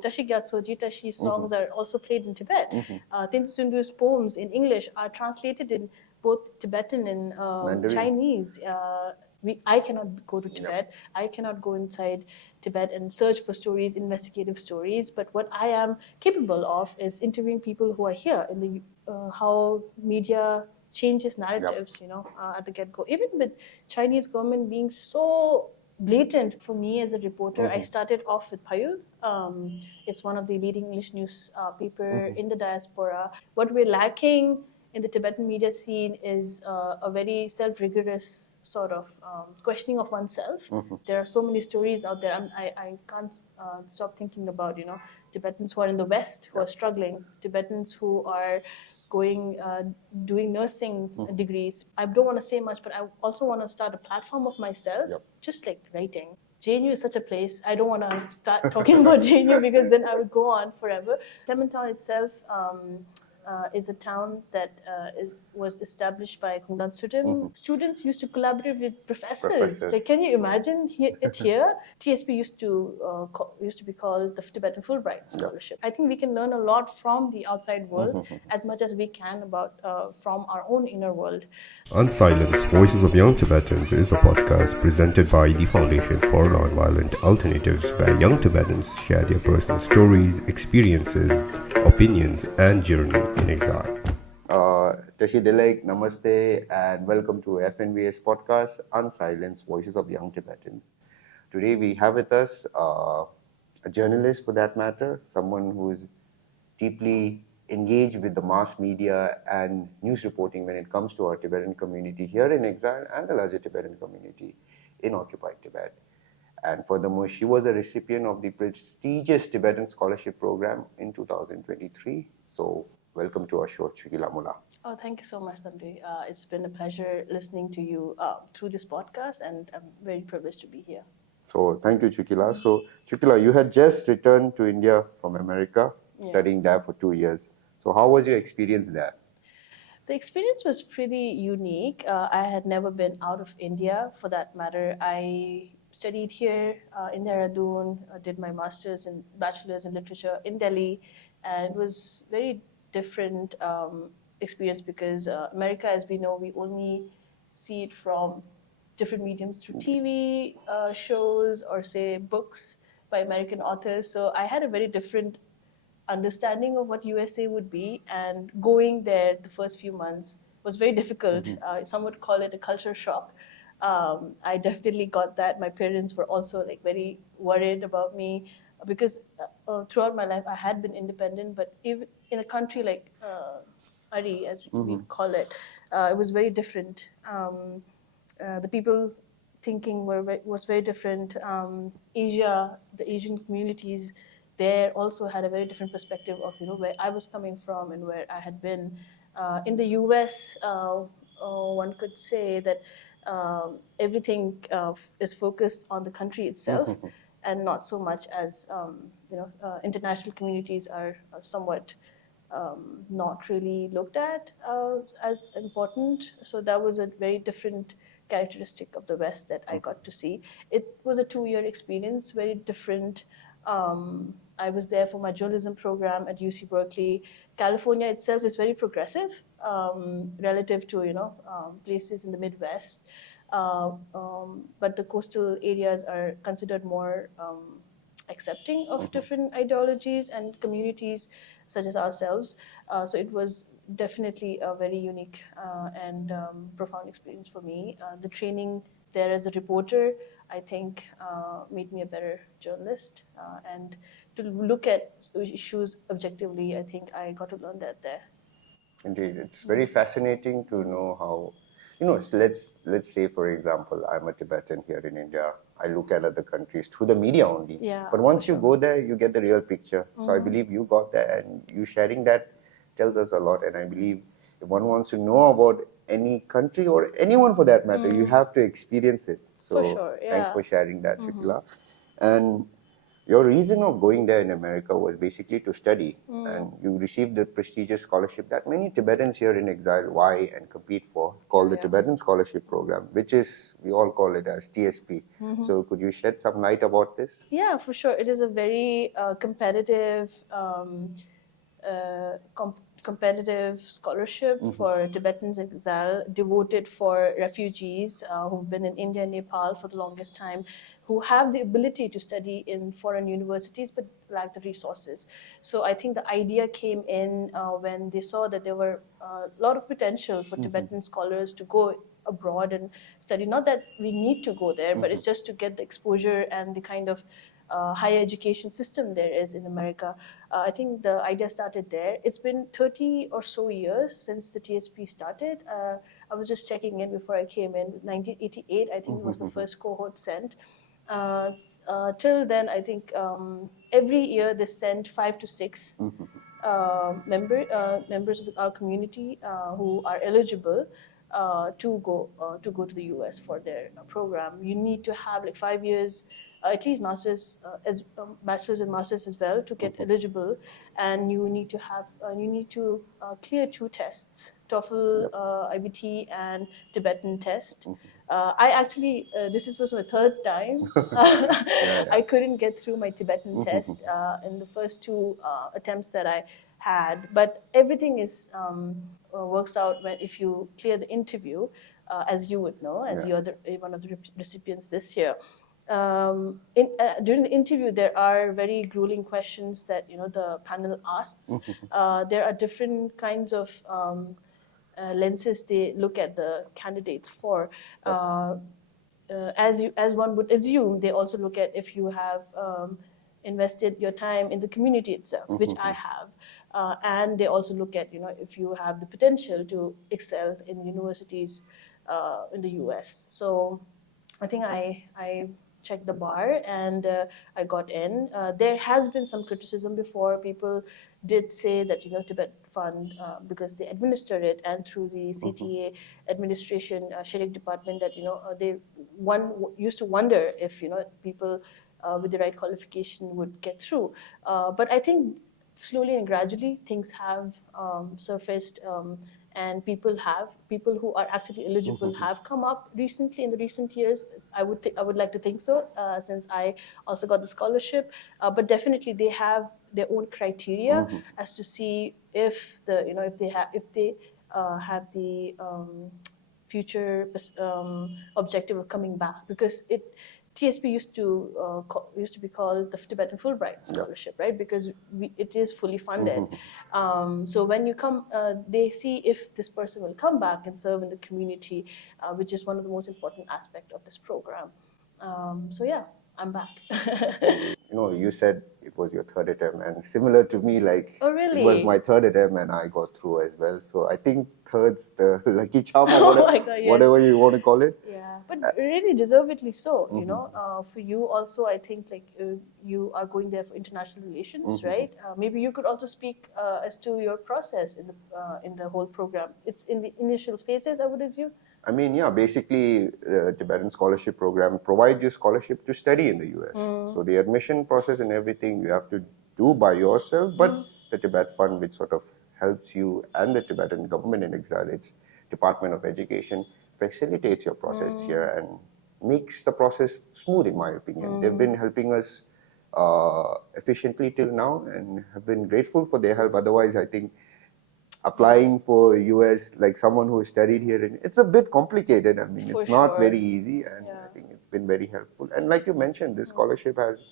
Tashi Gyatso, Jitashi songs are also played in Tibet. Tenzin Sundu's poems in English are translated in both Tibetan and Chinese. I cannot go to Tibet. I cannot go inside Tibet and search for stories, investigative stories. But what I am capable of is interviewing people who are here in the how media changes narratives, at the get-go. Even with Chinese government being so blatant for me as a reporter, I started off with Phayul. It's one of the leading English news paper in the diaspora. What we're lacking in the Tibetan media scene is a very self-rigorous sort of questioning of oneself. There are so many stories out there. I can't stop thinking about, Tibetans who are in the West who are struggling, Tibetans who are doing nursing degrees. I don't want to say much, but I also want to start a platform of myself, just like writing. JNU is such a place. I don't want to start talking about JNU because then I would go on forever. Clement Town itself is a town that was established by Khongdan Sudrim. Students used to collaborate with professors. Like, can you imagine it here? TSP used to be called the Tibetan Fulbright Scholarship. I think we can learn a lot from the outside world as much as we can about from our own inner world. Unsilenced Voices of Young Tibetans is a podcast presented by the Foundation for Nonviolent Alternatives, where young Tibetans share their personal stories, experiences, opinions, and journey in exile. Tashi Dilek, Namaste, and welcome to FNVS podcast, Unsilenced Voices of Young Tibetans. Today we have with us a journalist, for that matter, someone who is deeply engaged with the mass media and news reporting when it comes to our Tibetan community here in exile and the larger Tibetan community in occupied Tibet. And furthermore, she was a recipient of the prestigious Tibetan Scholarship Program in 2023. So welcome to our show, Choekyi Lhamo. Oh, thank you so much, Tandri. It's been a pleasure listening to you through this podcast, and I'm very privileged to be here. So thank you, Choekyi. So Choekyi, you had just returned to India from America, studying there for 2 years. So how was your experience there? The experience was pretty unique. I had never been out of India, for that matter. I studied here in Dehradun, did my master's and bachelor's in literature in Delhi, and it was very different experience because America, as we know, we only see it from different mediums through TV shows or say books by American authors. So I had a very different understanding of what USA would be, and going there the first few months was very difficult. Some would call it a culture shock. I definitely got that. My parents were also like very worried about me because throughout my life I had been independent, but even in a country like Ari, as we call it, it was very different. The people thinking was very different. Asia, the Asian communities there also had a very different perspective of where I was coming from and where I had been. In the US, one could say that everything is focused on the country itself and not so much as international communities are somewhat not really looked at as important. So that was a very different characteristic of the West that I got to see. It was a 2-year experience, very different. I was there for my journalism program at UC Berkeley. California itself is very progressive relative to places in the Midwest, but the coastal areas are considered more accepting of different ideologies and communities such as ourselves. So it was definitely a very unique and profound experience for me. The training there as a reporter, I think, made me a better journalist. And to look at issues objectively, I think I got to learn that there. Indeed, it's very fascinating to know how, so let's say, for example, I'm a Tibetan here in India. I look at other countries through the media only. But once you go there, you get the real picture. So I believe you got there, and you sharing that tells us a lot. And I believe if one wants to know about any country or anyone for that matter, you have to experience it. So for sure, thanks for sharing that, Choekyi. And your reason of going there in America was basically to study, and you received the prestigious scholarship that many Tibetans here in exile vie and compete for, called the Tibetan Scholarship Program, which is, we all call it as TSP. So could you shed some light about this? Yeah, for sure. It is a very competitive competitive scholarship for Tibetans in exile, devoted for refugees who've been in India and Nepal for the longest time, who have the ability to study in foreign universities but lack the resources. So I think the idea came in when they saw that there were a lot of potential for Tibetan scholars to go abroad and study. Not that we need to go there, but it's just to get the exposure and the kind of higher education system there is in America. I think the idea started there. It's been 30 or so years since the TSP started. I was just checking in before I came in. 1988, I think, was the first cohort sent. Till then, I think every year they send 5 to 6 members of our community who are eligible to go to the US for their program. You need to have like 5 years, at least masters, as bachelors and masters as well, to get eligible, and you need to clear 2 tests: TOEFL, IBT, and Tibetan test. I actually, was my 3rd time. I couldn't get through my Tibetan test in the first 2 attempts that I had, but everything is works out when if you clear the interview, as you would know, as you're one of the recipients this year. During the interview, there are very grueling questions that the panel asks. There are different kinds of lenses they look at the candidates for. As one would assume, they also look at if you have invested your time in the community itself, which I have. And they also look at if you have the potential to excel in universities in the US. So I think I checked the bar and I got in. There has been some criticism before. People did say that Tibet Fund, because they administer it, and through the CTA administration Sheriff department, that used to wonder if people with the right qualification would get through. But I think slowly and gradually things have surfaced, and people who are actually eligible have come up recently in the recent years. I would like to think so, since I also got the scholarship. But definitely they have their own criteria as to see if if they have the future objective of coming back, because TSP used to be called the Tibetan Fulbright Scholarship, right? Because it is fully funded. So when you come, they see if this person will come back and serve in the community, which is one of the most important aspects of this program. So yeah, I'm back. You said it was your 3rd attempt, and similar to me, like, Oh, really? it was my 3rd attempt and I got through as well. So I think third's the lucky charm, or Oh my God, yes. whatever you want to call it. Yeah, but really deservedly so. For you also, I think you are going there for international relations, right? Maybe you could also speak as to your process in the whole program. It's in the initial phases, I would assume. I mean, yeah, basically, the Tibetan Scholarship Program provides you scholarship to study in the US. So the admission process and everything you have to do by yourself, but the Tibet Fund, which sort of helps you, and the Tibetan government in exile, its Department of Education, facilitates your process here and makes the process smooth, in my opinion. They've been helping us efficiently till now, and have been grateful for their help. Otherwise, I think applying for US, like someone who studied here, it's a bit complicated. I mean, it's not very easy, and I think it's been very helpful. And like you mentioned, this scholarship has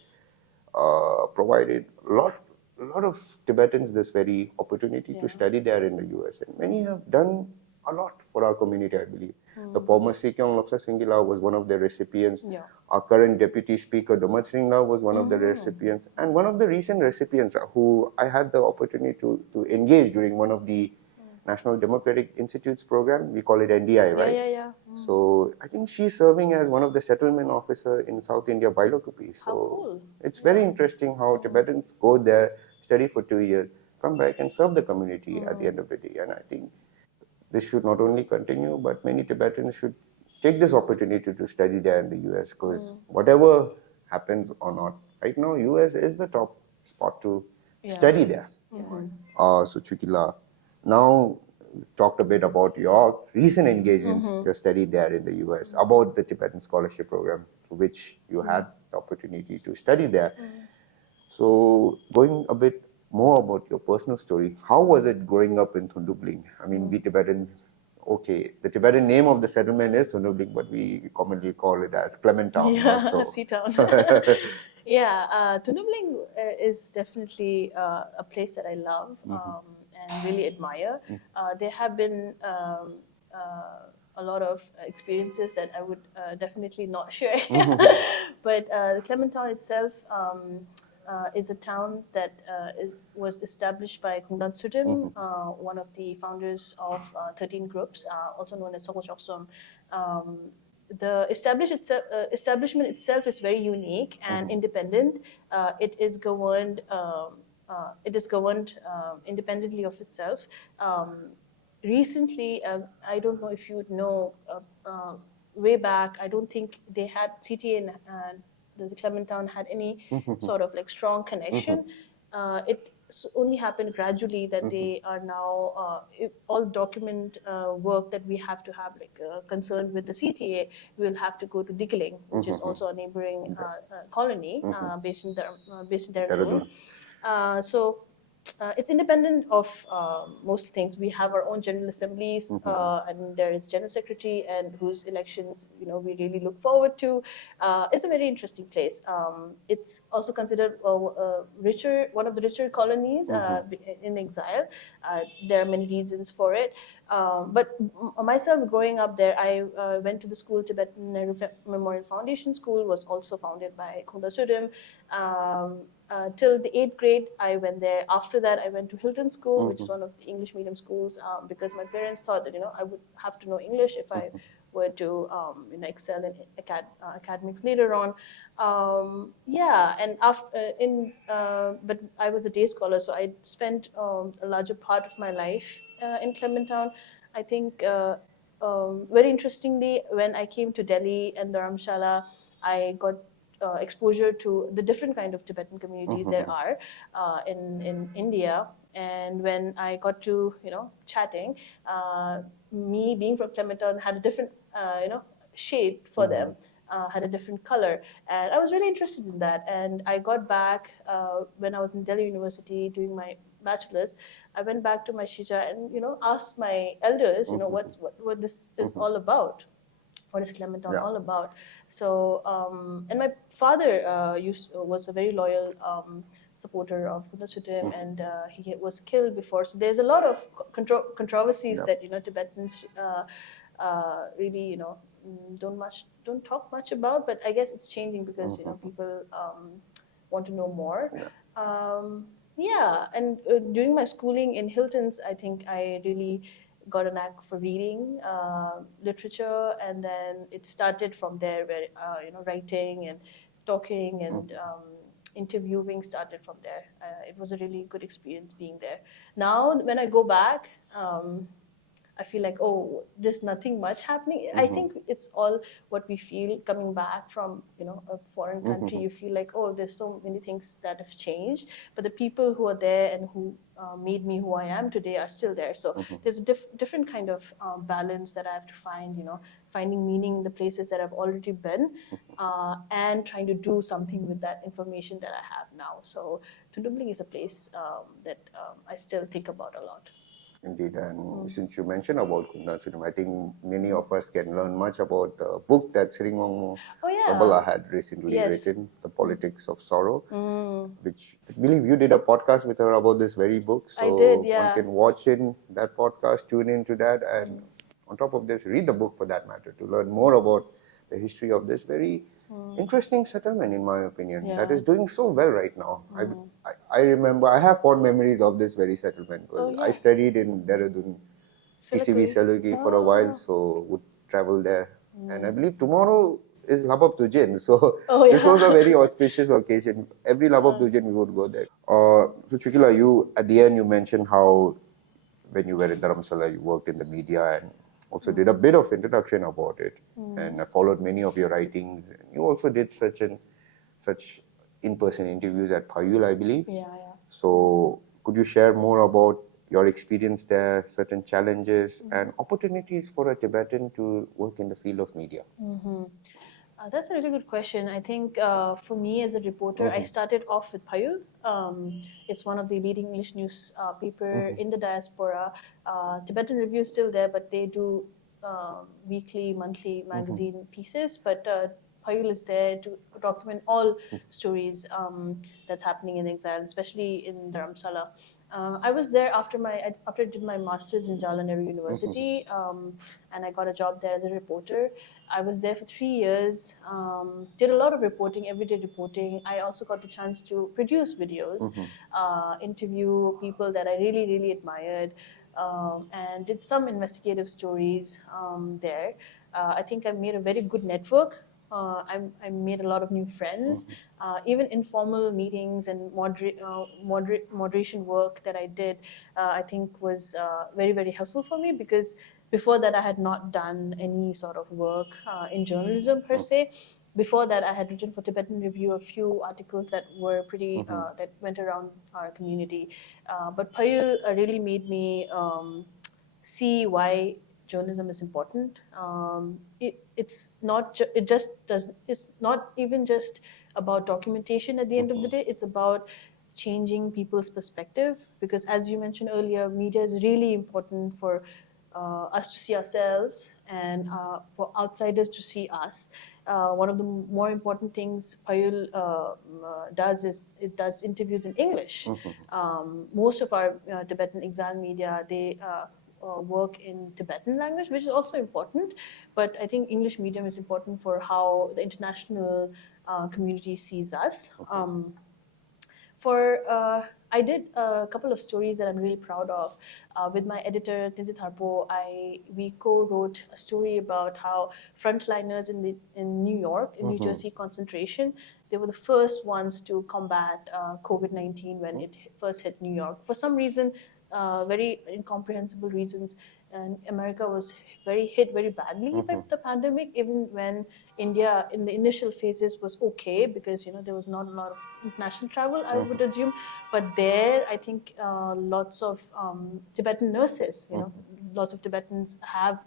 provided a lot of Tibetans this very opportunity to study there in the US, and many have done a lot for our community, I believe. The former Sikyong Lopsa Singila was one of the recipients. Our current Deputy Speaker, Domat Sringla, was one of the recipients. And one of the recent recipients who I had the opportunity to engage during one of the National Democratic Institute's program, we call it NDI, right? Yeah. So I think she's serving as one of the settlement officer in South India, Bailokupi. So how cool. It's very interesting how Tibetans go there, study for 2 years, come back and serve the community at the end of the day. And I think this should not only continue, but many Tibetans should take this opportunity to study there in the US, because whatever happens or not, right now US is the top spot to Yeah, study it there. is. Mhm. So Choekyi, now we've talked a bit about your recent engagements, your study there in the US, about the Tibetan Scholarship Program, through which you had the opportunity to study there. So going a bit more about your personal story, how was it growing up in Dhondupling? I mean, we Tibetans, okay, the Tibetan name of the settlement is Dhondupling, but we commonly call it as Clement Town. Yeah, So Sea Town. Yeah, Dhondupling is definitely a place that I love and really admire. There have been a lot of experiences that I would definitely not share. But the Clement Town itself is a town that was established by Khungdan Sudim, one of the founders of 13 groups, also known as Soko Choksom. The establishment itself is very unique and independent. It is governed. Independently of itself. Recently, I don't know if you know. Way back, I don't think they had CTA and the Clement Town had any sort of like strong connection. It only happened gradually that they are now all document work that we have to have like concerned with the CTA. We will have to go to Dikling, which is also a neighboring colony based in Dehradun. So it's independent of most things. We have our own general assemblies, and there is general secretary, and whose elections we really look forward to. It's a very interesting place. It's also considered one of the richer colonies in exile. There are many reasons for it. But myself, growing up there, I went to the school, Tibetan Nehru Memorial Foundation School, was also founded by Khunda Sudim. Till the 8th grade, I went there. After that, I went to Hilton School, which is one of the English medium schools, because my parents thought that I would have to know English if I were to excel in academics later on. And but I was a day scholar, so I spent a larger part of my life in Clement Town. I think very interestingly, when I came to Delhi and Dharamshala, I got exposure to the different kind of Tibetan communities there are in India. And when I got to chatting, me being from Clement Town had a different shade for them, had a different color, and I was really interested in that. And I got back when I was in Delhi University doing my bachelor's. I went back to my shija and asked my elders, what this is all about. What is Clement Town all about? So, and my father was a very loyal supporter of Khunda Sudim, and he was killed before. So there's a lot of controversies that Tibetans really don't talk much about. But I guess it's changing because people want to know more. And during my schooling in Hilton's, I think I really got a knack for reading literature, and then it started from there, where writing and talking and interviewing started from there. It was a really good experience being there. Now, when I go back, I feel like, oh, there's nothing much happening. I think it's all what we feel coming back from a foreign country. You feel like, oh, there's so many things that have changed, but the people who are there and who made me who I am today are still there. So there's a different kind of balance that I have to find. Finding meaning in the places that I've already been, and trying to do something with that information that I have now. So Dhondupling is a place that I still think about a lot. Indeed, and since you mentioned about Khunda Sudim, I think many of us can learn much about the book that Siringwang Babala had recently written, The Politics of Sorrow, which I believe you did a podcast with her about this very book. So I did, yeah. one can watch in that podcast, tune into that, and on top of this, read the book for that matter, to learn more about the history of this very interesting settlement, in my opinion, that is doing so well right now. I remember, I have fond memories of this very settlement. I studied in Dehradun, TCB Selugui for a while, so would travel there. And I believe tomorrow is Labab Tujen, so this was a very auspicious occasion. Every Labab Tujen we would go there. So Choekyi, you at the end you mentioned how when you were in Dharamsala you worked in the media and also did a bit of introduction about it, and I followed many of your writings. And you also did such in-person interviews at Phayul, I believe. Yeah. So could you share more about your experience there, certain challenges and opportunities for a Tibetan to work in the field of media? That's a really good question. I think for me as a reporter, I started off with Phayul. It's one of the leading English news paper in the diaspora. Tibetan Review is still there, but they do weekly, monthly magazine pieces. But Phayul is there to document all stories that's happening in exile, especially in Dharamsala. I was there after I did my master's in Jawaharlal Nehru University, and I got a job there as a reporter. I was there for 3 years, did a lot of reporting, everyday reporting. I also got the chance to produce videos, interview people that I really, really admired, and did some investigative stories there. I think I made a very good network. I made a lot of new friends. Even informal meetings and moderation work that I did, I think was very, very helpful for me, because before that I had not done any sort of work in journalism per se. Before that, I had written for Tibetan Review a few articles that were pretty that went around our community. But Phayul really made me see why journalism is important. It's not it just does it's not even just about documentation at the end of the day. It's about changing people's perspective, because as you mentioned earlier, media is really important for us to see ourselves, and for outsiders to see us. One of the more important things Phayul does is it does interviews in English. Most of our Tibetan exile media, they work in Tibetan language, which is also important. But I think English medium is important for how the international community sees us. I did a couple of stories that I'm really proud of. With my editor Tinzit Harpo, we co-wrote a story about how frontliners in New York, in New Jersey concentration, they were the first ones to combat COVID-19 when it first hit New York. For some reason, very incomprehensible reasons, and America was hit very badly by the pandemic, even when India in the initial phases was okay, because there was not a lot of international travel, I would assume. But there, I think lots of Tibetan nurses, lots of Tibetans have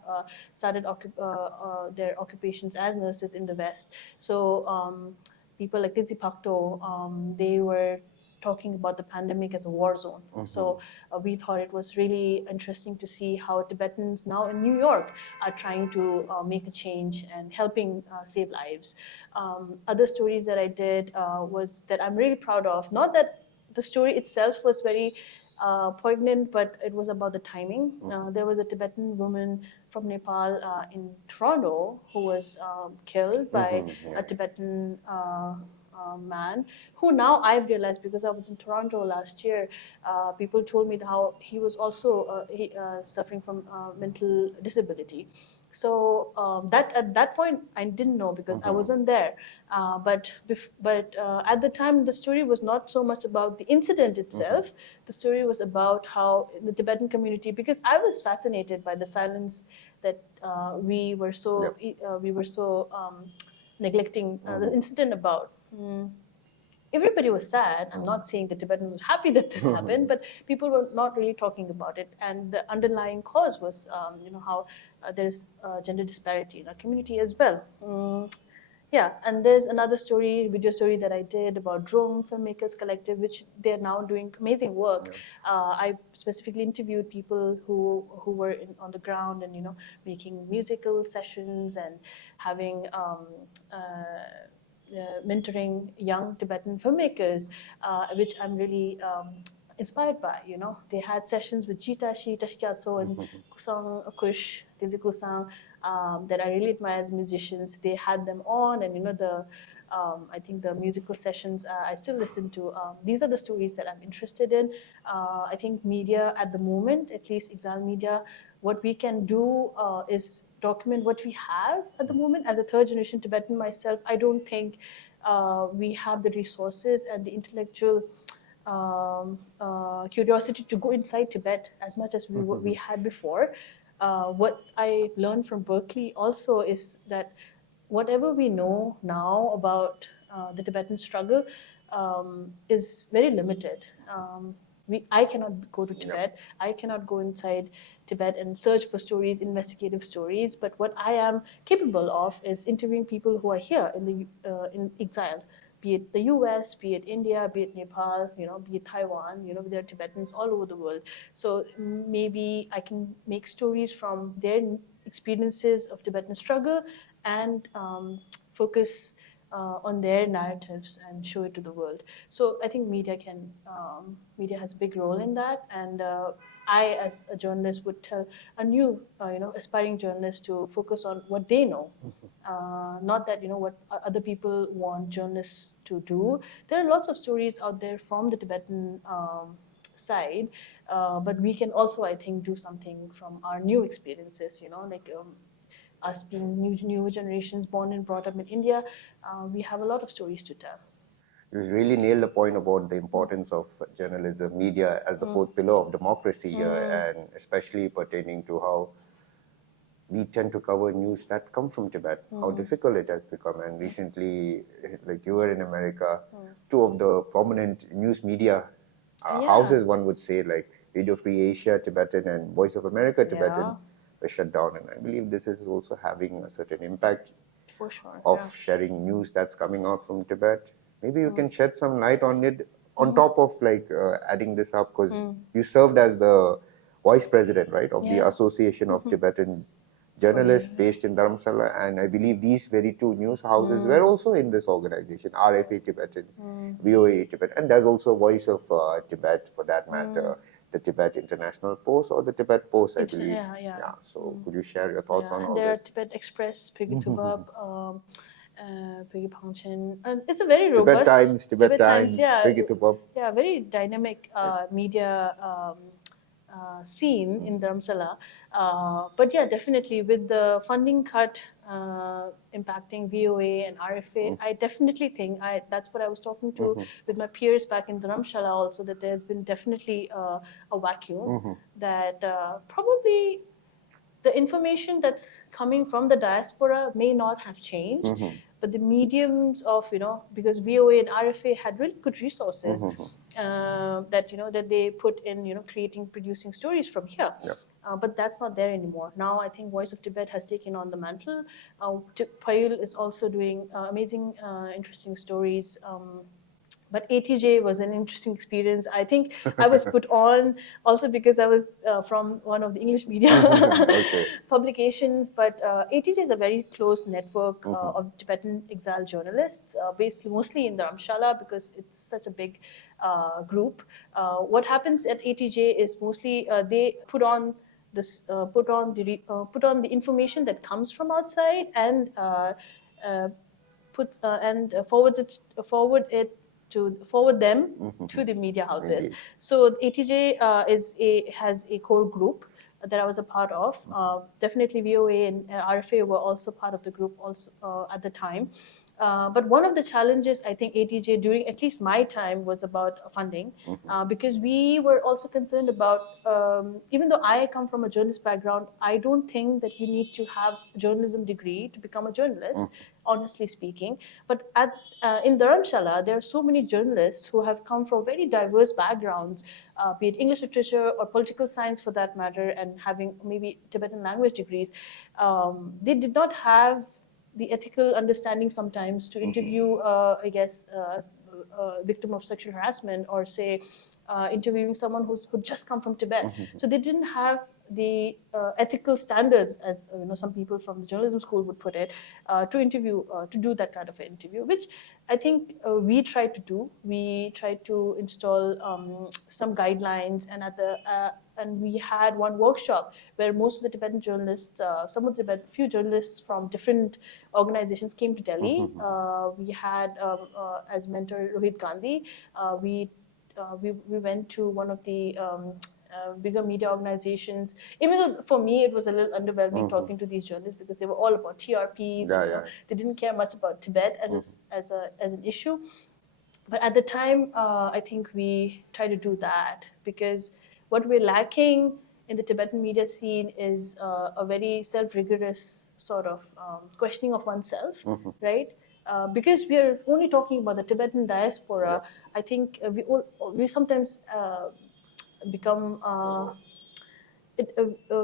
started their occupations as nurses in the West. So people like Tinsi Pakto, they were talking about the pandemic as a war zone. So we thought it was really interesting to see how Tibetans now in New York are trying to make a change and helping save lives. Other stories that I did was that I'm really proud of. Not that the story itself was very poignant, but it was about the timing. There was a Tibetan woman from Nepal in Toronto who was killed by a Tibetan man, who now I've realized, because I was in Toronto last year, people told me how he was also suffering from mental disability. So that at that point I didn't know, because I wasn't there. But at the time, the story was not so much about the incident itself. The story was about how the Tibetan community, because I was fascinated by the silence that we were so neglecting the incident about. Everybody was sad. I'm not saying the Tibetans were happy that this happened, but people were not really talking about it. And the underlying cause was, how there's gender disparity in our community as well. Yeah, and there's another video story that I did about Drone Filmmakers Collective, which they're now doing amazing work. I specifically interviewed people who were on the ground and making musical sessions and having mentoring young Tibetan filmmakers, which I'm really inspired by. They had sessions with Jitashi, Tashikyaso, and Kusang Akush, Tinzi Kusang, that I really admire as musicians. They had them on, and I think the musical sessions I still listen to. These are the stories that I'm interested in. I think media at the moment, at least exile media, what we can do is document what we have at the moment. As a third generation Tibetan myself, I don't think we have the resources and the intellectual curiosity to go inside Tibet as much as we had before. What I learned from Berkeley also is that whatever we know now about the Tibetan struggle, is very limited. I cannot go to Tibet. I cannot go inside Tibet and search for stories, investigative stories. But what I am capable of is interviewing people who are here in exile, be it the U.S., be it India, be it Nepal, be it Taiwan. There are Tibetans all over the world. So maybe I can make stories from their experiences of Tibetan struggle and focus on their narratives and show it to the world. So I think media has a big role in that, and I, as a journalist, would tell a new, aspiring journalist to focus on what they know, not that what other people want journalists to do. There are lots of stories out there from the Tibetan side, but we can also, I think, do something from our new experiences. Like. Us being new generations born and brought up in India, we have a lot of stories to tell. You really nailed the point about the importance of journalism, media as the fourth pillar of democracy here, and especially pertaining to how we tend to cover news that come from Tibet, how difficult it has become. And recently, like you were in America, two of the prominent news media houses, one would say, like Radio Free Asia Tibetan and Voice of America Tibetan, were shut down. And I believe this is also having a certain impact for sure of sharing news that's coming out from Tibet. Maybe you can shed some light on it, on top of adding this up, because you served as the vice president, right, of the Association of Tibetan Journalists based in Dharamsala, and I believe these very two news houses were also in this organization, RFA Tibetan, VOA Tibet, and there's also Voice of Tibet, for that matter, the Tibet International Post or the Tibet Post, I believe. So could you share your thoughts on all there this? There are Tibet Express, Pigitubab, and it's a very robust Tibet Times, very dynamic media scene in Dharamsala. But definitely with the funding cut impacting VOA and RFA, I definitely think that's what I was talking to with my peers back in Dharamsala also, that there's been definitely a vacuum that probably the information that's coming from the diaspora may not have changed, but the mediums of, because VOA and RFA had really good resources that they put in, producing stories from here. But that's not there anymore. Now I think Voice of Tibet has taken on the mantle. Phayul is also doing amazing, interesting stories. But ATJ was an interesting experience. I think I was put on also because I was from one of the English media publications. But ATJ is a very close network of Tibetan exile journalists, based mostly in Dharamshala because it's such a big group. What happens at ATJ is mostly they put on the information that comes from outside and forward them to the media houses. Indeed. So ATJ has a core group that I was a part of. Definitely VOA and RFA were also part of the group also at the time. But one of the challenges I think ATJ during at least my time was about funding, because we were also concerned about, even though I come from a journalist background, I don't think that you need to have a journalism degree to become a journalist, honestly speaking. But in Dharamshala, there are so many journalists who have come from very diverse backgrounds, be it English literature or political science for that matter, and having maybe Tibetan language degrees. They did not have the ethical understanding sometimes to interview, a victim of sexual harassment, or say interviewing someone who'd just come from Tibet. So they didn't have the ethical standards, as some people from the journalism school would put it, to do that kind of an interview, which I think we tried to do. We tried to install some guidelines, and we had one workshop where most of the Tibetan journalists, few journalists from different organizations came to Delhi. We had as mentor Rohit Gandhi. We went to one of the bigger media organizations. Even though for me it was a little underwhelming talking to these journalists because they were all about TRPs. They didn't care much about Tibet as an issue. But at the time, I think we try to do that, because what we're lacking in the Tibetan media scene is a very self-rigorous sort of questioning of oneself, right? because we are only talking about the Tibetan diaspora, I think we sometimes become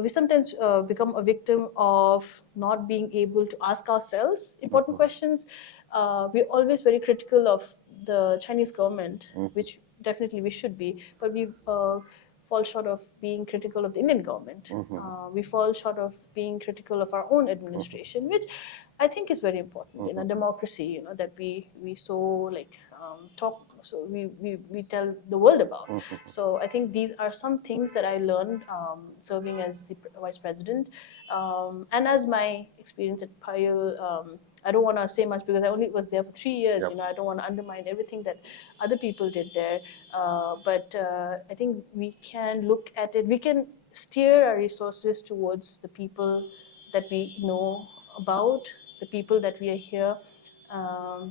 we sometimes become a victim of not being able to ask ourselves important questions. We're always very critical of the Chinese government, which definitely we should be, but we fall short of being critical of the Indian government. We fall short of being critical of our own administration, which I think is very important in a democracy. That we so like talk. So we tell the world about. So I think these are some things that I learned serving as the vice president, and as my experience at Phayul. I don't want to say much because I only was there for 3 years. I don't want to undermine everything that other people did there. But I think we can look at it. We can steer our resources towards the people that we know about, the people that we are here.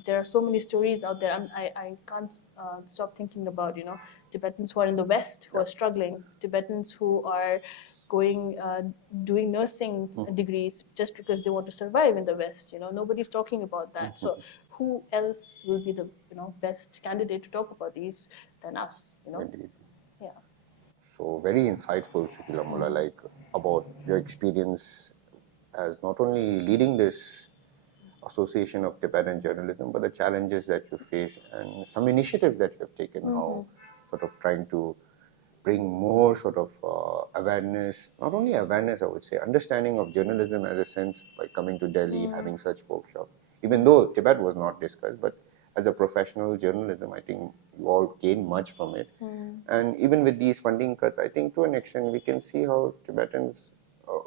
There are so many stories out there. I can't stop thinking about Tibetans who are in the West who are struggling, Tibetans who are going doing nursing degrees just because they want to survive in the West. Nobody's talking about that. So who else will be the best candidate to talk about these than us? Indeed. Yeah. So very insightful, Choekyi Lhamo, like about your experience as not only leading this Association of Tibetan Journalism, but the challenges that you face and some initiatives that you have taken, how sort of trying to bring more sort of awareness, not only awareness, I would say, understanding of journalism as a sense by coming to Delhi, having such workshops, even though Tibet was not discussed, but as a professional journalism, I think you all gain much from it. And even with these funding cuts, I think to an extent we can see how Tibetans,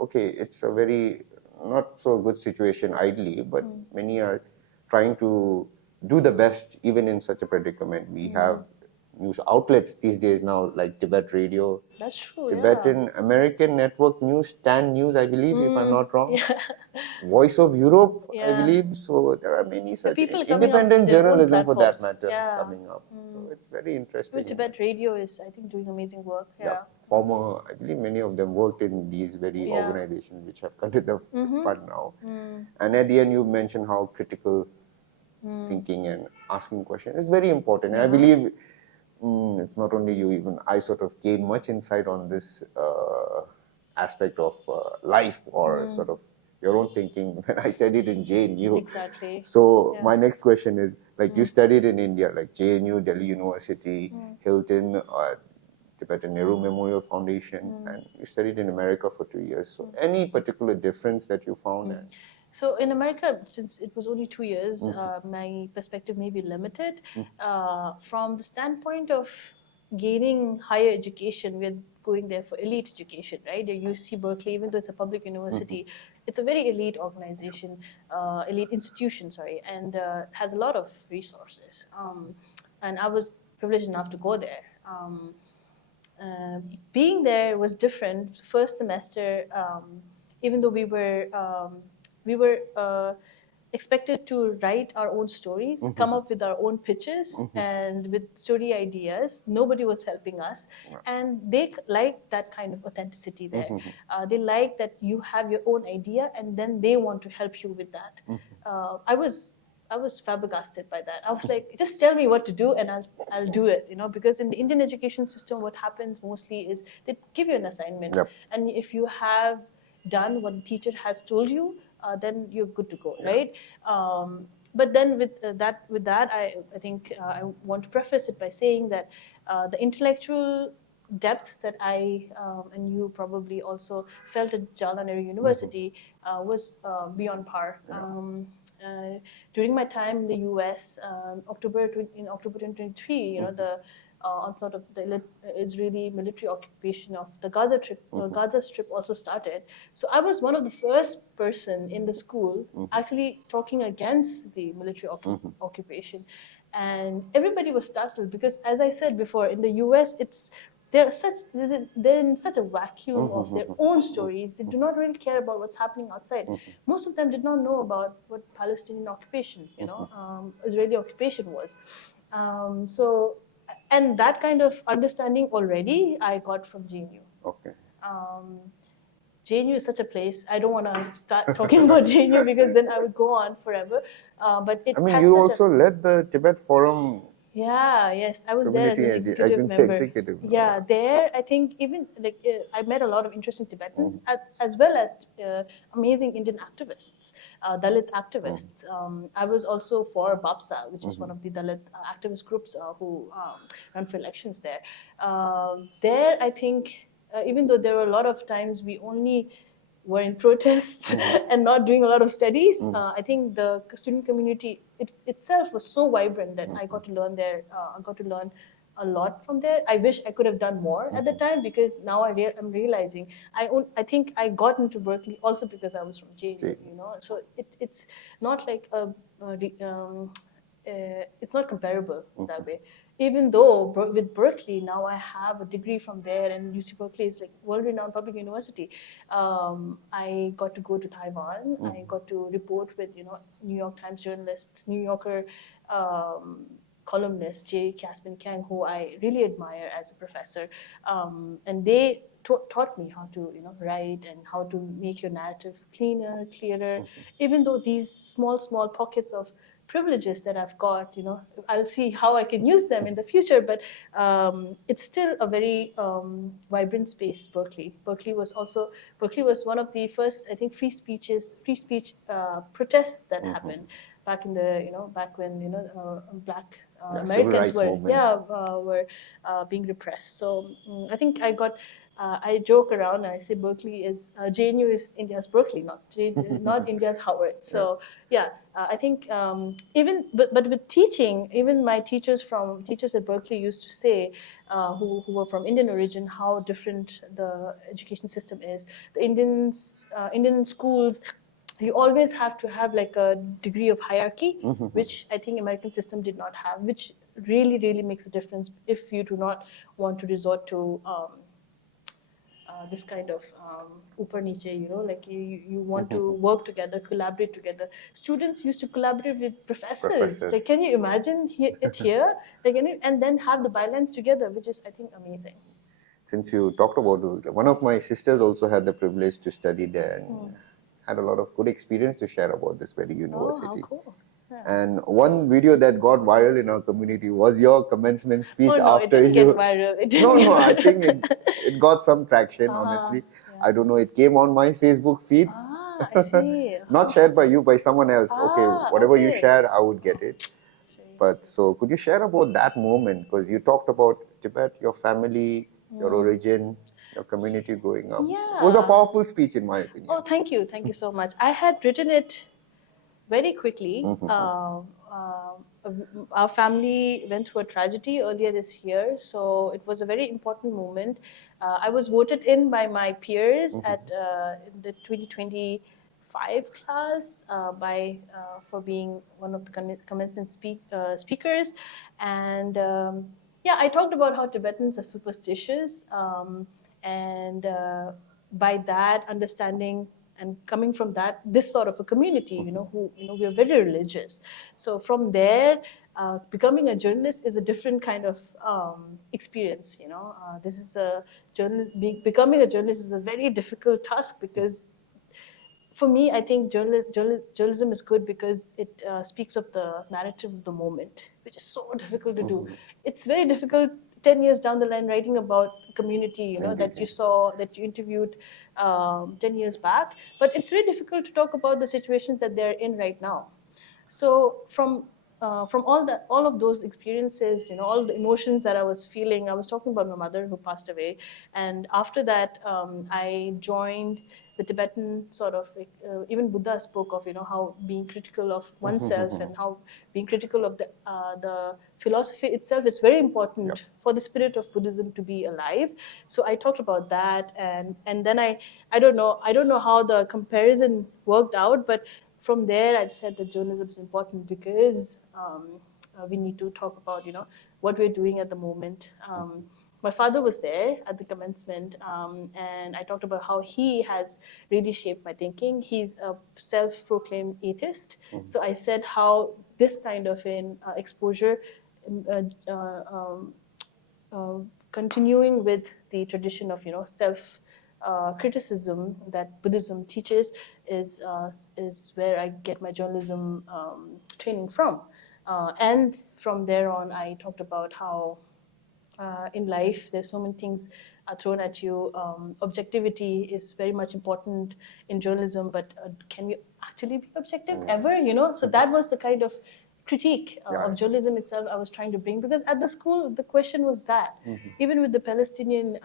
okay, it's a very not so good situation ideally, but many are trying to do the best even in such a predicament. We have news outlets these days now like Tibet Radio, That's true. Tibetan American Network News, Stan News, I believe, if I'm not wrong. Voice of Europe, I believe. So there are many such people coming up independent with their own journalism for that platforms. matter coming up. So it's very interesting. Tibet Radio is, I think, doing amazing work. Former, I believe many of them worked in these very organizations which have cut it the fund now. And at the end, you mentioned how critical thinking and asking questions is very important. And I believe it's not only you, even I sort of gain much insight on this aspect of life or sort of your own thinking when I studied in JNU. Exactly. So my next question is, like you studied in India, like JNU, Delhi University, Hilton, Tibetan Nehru Memorial Foundation, and you studied in America for 2 years. So any particular difference that you found? So in America, since it was only 2 years, my perspective may be limited. From the standpoint of gaining higher education, we're going there for elite education, right? The UC Berkeley, even though it's a public university, it's a very elite organization, elite institution, and has a lot of resources. And I was privileged enough to go there. Being there was different. First semester, even though we were expected to write our own stories, come up with our own pitches, and with story ideas. Nobody was helping us, and they liked that kind of authenticity there. They like that you have your own idea, and then they want to help you with that. I was flabbergasted by that. I was like, just tell me what to do and I'll do it, because in the Indian education system, what happens mostly is they give you an assignment. And if you have done what the teacher has told you, then you're good to go, right? But then with that, I think I want to preface it by saying that the intellectual depth that I and you probably also felt at Jawaharlal Nehru University was beyond par. During my time in the U.S., October 2023, the onslaught of the Israeli military occupation of the Gaza Strip also started. So I was one of the first person in the school actually talking against the military occupation, and everybody was startled because, as I said before, in the U.S. they're in such a vacuum of their own stories. They do not really care about what's happening outside. Most of them did not know about what Palestinian occupation, Israeli occupation was. And that kind of understanding already I got from JNU. Okay. JNU is such a place. I don't want to start talking about JNU because then I would go on forever. But it I mean, has you such also led the Tibet Forum yes, I was there as community an as executive an member. executive. Yeah, there I think even like I met a lot of interesting Tibetans as well as amazing Indian activists, Dalit activists. I was also for BAPSA, which is one of the Dalit activist groups who run for elections there. There, I think even though there were a lot of times we only were in protests and not doing a lot of studies. I think the student community itself was so vibrant that I got to learn there. I got to learn a lot from there. I wish I could have done more at the time because now I'm realizing I think I got into Berkeley also because I was from JNU, you know. So it's not like it's not comparable that way. Even though with Berkeley now I have a degree from there, and UC Berkeley is like world-renowned public university. I got to go to Taiwan. I got to report with New York Times journalists, New Yorker columnist J. Caspin Kang, who I really admire as a professor, and they taught me how to write and how to make your narrative cleaner, clearer. Even though these small pockets of privileges that I've got, I'll see how I can use them in the future. But it's still a very vibrant space. Berkeley was one of the first, I think, free speech protests that happened back in the back when Black Americans were being repressed. So I think I joke around and I say Berkeley is JNU is India's Berkeley, not India's Howard. So I think but with teaching, even my teachers at Berkeley used to say, who were from Indian origin, how different the education system is. The Indian schools, you always have to have like a degree of hierarchy, which I think American system did not have, which really, really makes a difference if you do not want to resort to this kind of upar niche, like you want to work together, collaborate together. Students used to collaborate with professors. Like, can you imagine it here? Like, and then have the bylines together, which is, I think, amazing. Since you talked about it, one of my sisters also had the privilege to study there and had a lot of good experience to share about this very university. Oh, how cool. Yeah. And one video that got viral in our community was your commencement speech no, after it didn't get viral. No, I think it got some traction, honestly. Yeah. I don't know, it came on my Facebook feed. I see. Not shared by you, by someone else. Whatever you share, I would get it. But so could you share about that moment? Because you talked about Tibet, your family, your origin, your community growing up. Yeah. It was a powerful speech in my opinion. Oh, thank you so much. I had written it very quickly. Our family went through a tragedy earlier this year, so it was a very important moment. I was voted in by my peers at the 2025 class for being one of the commencement speakers, and I talked about how Tibetans are superstitious, and by that understanding. And coming from this sort of a community, we are very religious. So from there, becoming a journalist is a different kind of experience. This is a journalist. Becoming a journalist is a very difficult task because, for me, I think journalism is good because it speaks of the narrative of the moment, which is so difficult to do. It's very difficult 10 years down the line writing about community, that you saw, that you interviewed 10 years back. But it's very difficult to talk about the situations that they're in right now. So from all of those experiences, all the emotions that I was feeling, I was talking about my mother who passed away. And after that, I joined the Tibetan sort of, even Buddha spoke of, how being critical of oneself and how being critical of the philosophy itself is very important for the spirit of Buddhism to be alive. So I talked about that, and then I don't know how the comparison worked out, but from there I said that journalism is important because we need to talk about what we're doing at the moment. My father was there at the commencement, and I talked about how he has really shaped my thinking. He's a self-proclaimed atheist. So I said how this kind of an exposure, continuing with the tradition of criticism that Buddhism teaches is where I get my journalism training from. And from there on, I talked about how in life there's so many things are thrown at you. Objectivity is very much important in journalism, but can you actually be objective ever? So that was the kind of critique of journalism itself I was trying to bring, because at the school the question was that even with the Palestinian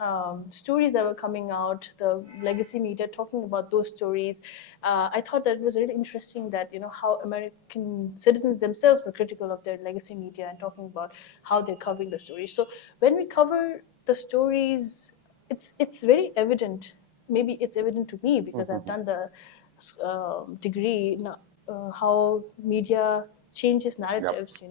stories that were coming out, the legacy media talking about those stories, I thought that it was really interesting that how American citizens themselves were critical of their legacy media and talking about how they're covering the stories. So when we cover the stories, it's very evident. Maybe it's evident to me because I've done the degree in how media changes narratives,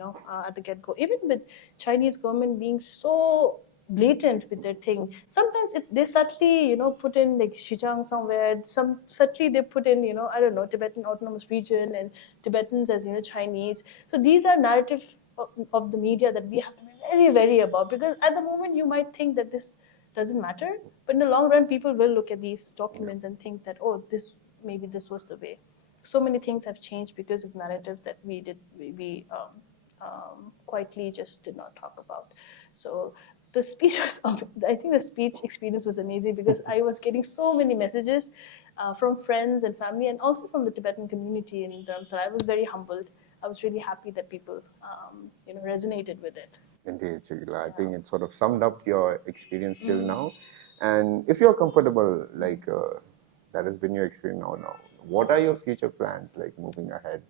at the get-go. Even with Chinese government being so blatant with their thing, sometimes they subtly, put in like Xinjiang somewhere. Some subtly they put in, I don't know, Tibetan Autonomous Region and Tibetans as Chinese. So these are narrative of the media that we have to be very, very about, because at the moment you might think that this doesn't matter, but in the long run people will look at these documents and think that, oh, maybe this was the way. So many things have changed because of narratives that we quietly just did not talk about. So the speech I think the speech experience was amazing because I was getting so many messages from friends and family, and also from the Tibetan community in terms that I was very humbled. I was really happy that people resonated with it. Indeed, Choekyi. I think it sort of summed up your experience till now. And if you're comfortable, like that has been your experience now, what are your future plans, like moving ahead?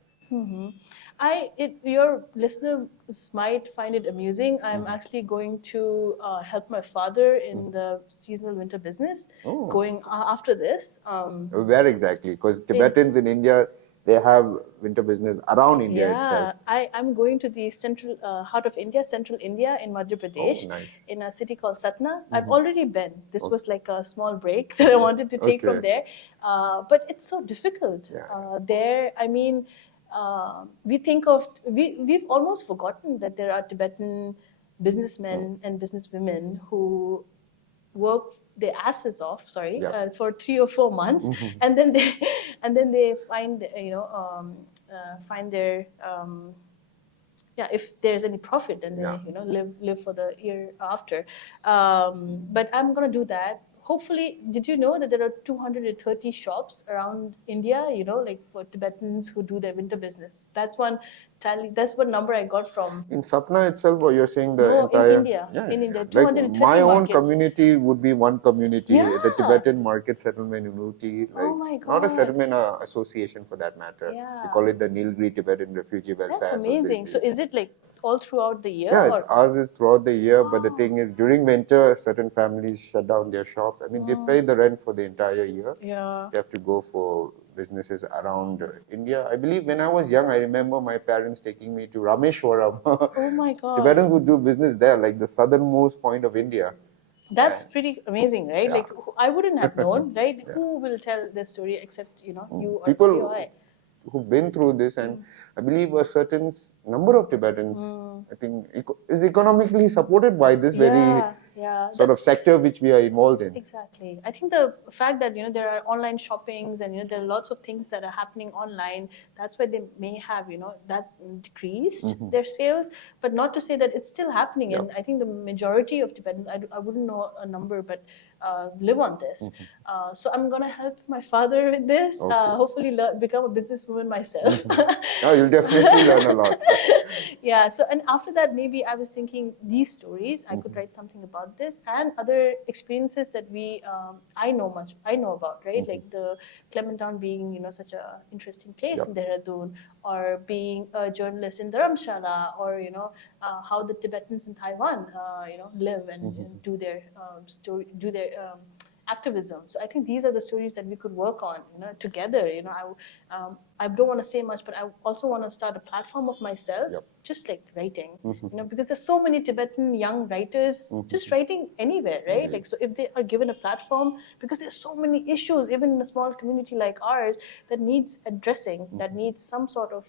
Your listeners might find it amusing. I'm actually going to help my father in the seasonal winter business going after this. Where exactly? Because Tibetans in India, they have winter business around India itself. I'm going to the central heart of India, central India in Madhya Pradesh, Nice. in a city called Satna. I've already been. This was like a small break that I wanted to take from there. But it's so difficult there. I mean, we've almost forgotten that there are Tibetan businessmen and businesswomen who work their asses off, for 3 or 4 months, and then they find find their if there's any profit, and they live for the year after. But I'm gonna do that. Hopefully, did you know that there are 230 shops around India, like for Tibetans who do their winter business? That's one number I got from. In Satna itself, or you're saying the No, entire... in India. In India, 230 like my own markets. community would be one community, the Yeah. Tibetan Market Settlement Unity. Oh my Not a God. settlement, association for that matter. Yeah. We call it the Nilgiri Tibetan Refugee Welfare That's amazing. So Association. is it like all throughout the year? Yeah, or? ours is throughout the year, but the thing is, during winter, certain families shut down their shops. I mean, they pay the rent for the entire year. Yeah. They have to go for businesses around India. I believe when I was young, I remember my parents taking me to Rameshwaram. Oh my God. Tibetans would do business there, like the southernmost point of India. That's pretty amazing, right? Yeah. Like, I wouldn't have known, right? Who will tell this story except, you or People you or I? who've been through this, and I believe a certain number of Tibetans, I think, is economically supported by this very sort of sector which we are involved in. Exactly. I think the fact that there are online shoppings and there are lots of things that are happening online, that's why they may have that decreased their sales, but not to say that it's still happening. And I think the majority of Tibetans, I wouldn't know a number, but live on this. So I'm gonna help my father with this. Hopefully become a businesswoman myself. Oh, you'll definitely learn a lot. Yeah. So, and after that, maybe I was thinking these stories, I could write something about this and other experiences that I know about, right? Like the Clement Town being, such a interesting place in Dehradun, or being a journalist in Dharamshala, or, how the Tibetans in Taiwan, live and do their activism. So I think these are the stories that we could work on, together. I don't want to say much, but I also want to start a platform of myself, just like writing, because there's so many Tibetan young writers just writing anywhere, right? Like, so if they are given a platform, because there's so many issues, even in a small community like ours, that needs addressing, that needs some sort of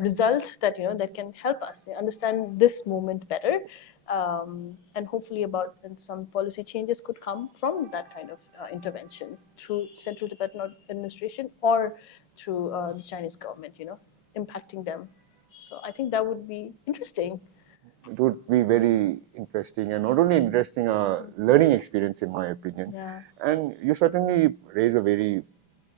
result that that can help us understand this movement better. and hopefully and some policy changes could come from that kind of intervention through Central Tibetan administration or through the Chinese government, impacting them. So I think that would be interesting. It would be very interesting, and not only interesting, a learning experience in my opinion. Yeah. And you certainly raise a very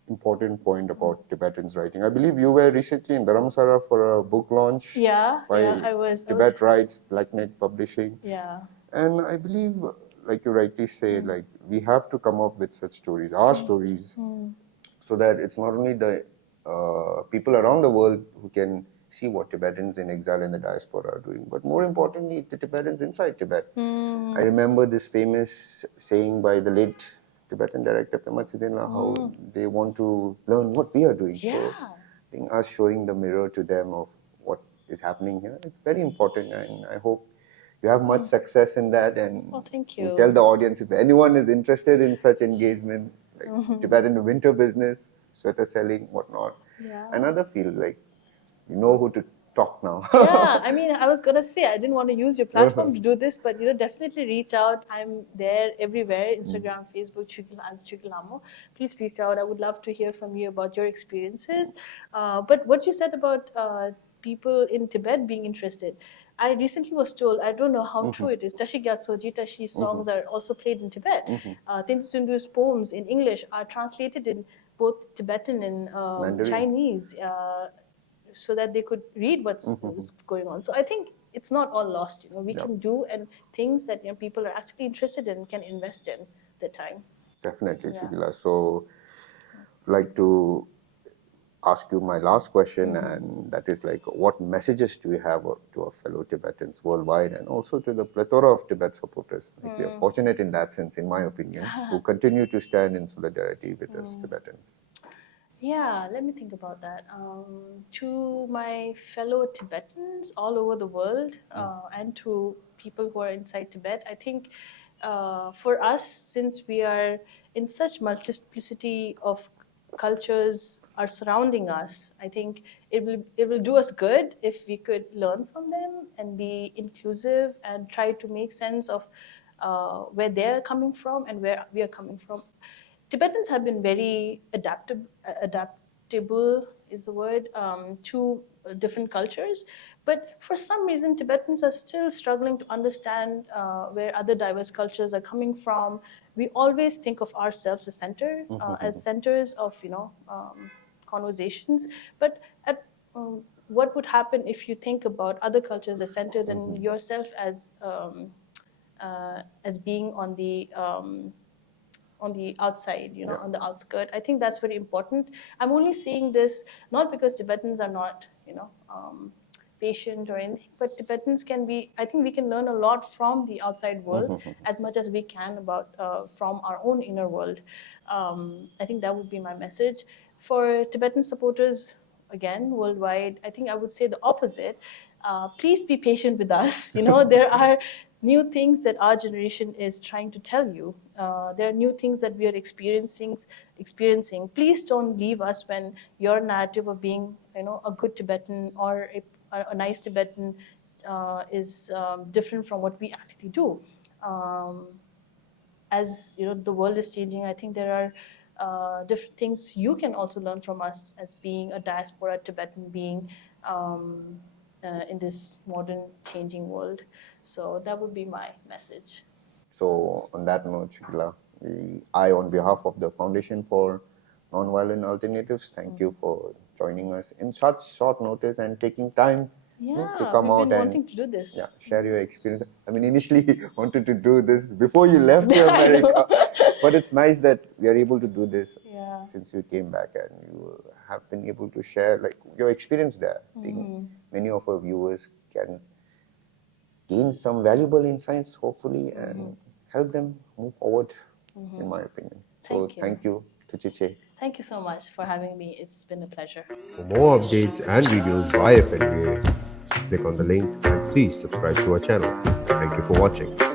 important point about Tibetans writing. I believe you were recently in Dharamsala for a book launch by I was. Tibet Writes, Blackneck Publishing. Yeah. And I believe, like you rightly say, like we have to come up with such stories, our stories, so that it's not only the people around the world who can see what Tibetans in exile and the diaspora are doing, but more importantly, the Tibetans inside Tibet. I remember this famous saying by the late Tibetan director Clement Town, how they want to learn what we are doing. Yeah. So I think us showing the mirror to them of what is happening here, it's very important, and I hope you have much success in that. And thank you. Tell the audience, if anyone is interested in such engagement, like Tibetan winter business, sweater selling, whatnot, another field, like you know who to talk now. Yeah, I mean, I was gonna say I didn't want to use your platform to do this, but definitely reach out. I'm there everywhere: Instagram, Facebook, Choekyi Lhamo. Please reach out. I would love to hear from you about your experiences. But what you said about people in Tibet being interested, I recently was told, I don't know how true it is, Tashi Gyatso Jitashi songs are also played in Tibet. Tin Sundu's poems in English are translated in both Tibetan and Chinese. So that they could read what's going on. So I think it's not all lost. We can do and things that people are actually interested in, can invest in their time. Definitely, Choekyi. So, I'd like to ask you my last question, and that is like, what messages do you have to our fellow Tibetans worldwide, and also to the plethora of Tibet supporters? Like we are fortunate in that sense, in my opinion, who continue to stand in solidarity with us Tibetans. Yeah, let me think about that. To my fellow Tibetans all over the world, and to people who are inside Tibet, I think for us, since we are in such multiplicity of cultures are surrounding us, I think it will do us good if we could learn from them and be inclusive and try to make sense of where they're coming from and where we are coming from. Tibetans have been very adaptable is the word, to different cultures. But for some reason, Tibetans are still struggling to understand where other diverse cultures are coming from. We always think of ourselves as as centers of conversations. But what would happen if you think about other cultures as centers and yourself as being on the outside, on the outskirt? I think that's very important. I'm only saying this not because Tibetans are not, patient or anything, but Tibetans can be, I think we can learn a lot from the outside world as much as we can about from our own inner world. I think that would be my message. For Tibetan supporters, again, worldwide, I think I would say the opposite. Please be patient with us. There are new things that our generation is trying to tell you. There are new things that we are experiencing. Please don't leave us when your narrative of being, a good Tibetan or a nice Tibetan is different from what we actually do. As the world is changing, I think there are different things you can also learn from us as being a diaspora Tibetan being in this modern changing world. So that would be my message. So on that note, Choekyi, I, on behalf of the Foundation for Nonviolent Alternatives, thank you for joining us in such short notice and taking time to come out and wanting to do this. Share your experience. I mean, initially wanted to do this before you left to America, but it's nice that we are able to do this since you came back and you have been able to share like your experience there. I think many of our viewers can gain some valuable insights, hopefully, and help them move forward, in my opinion. So thank you to Chiche. Thank you so much for having me. It's been a pleasure. For more updates and videos by FNVA, click on the link and please subscribe to our channel. Thank you for watching.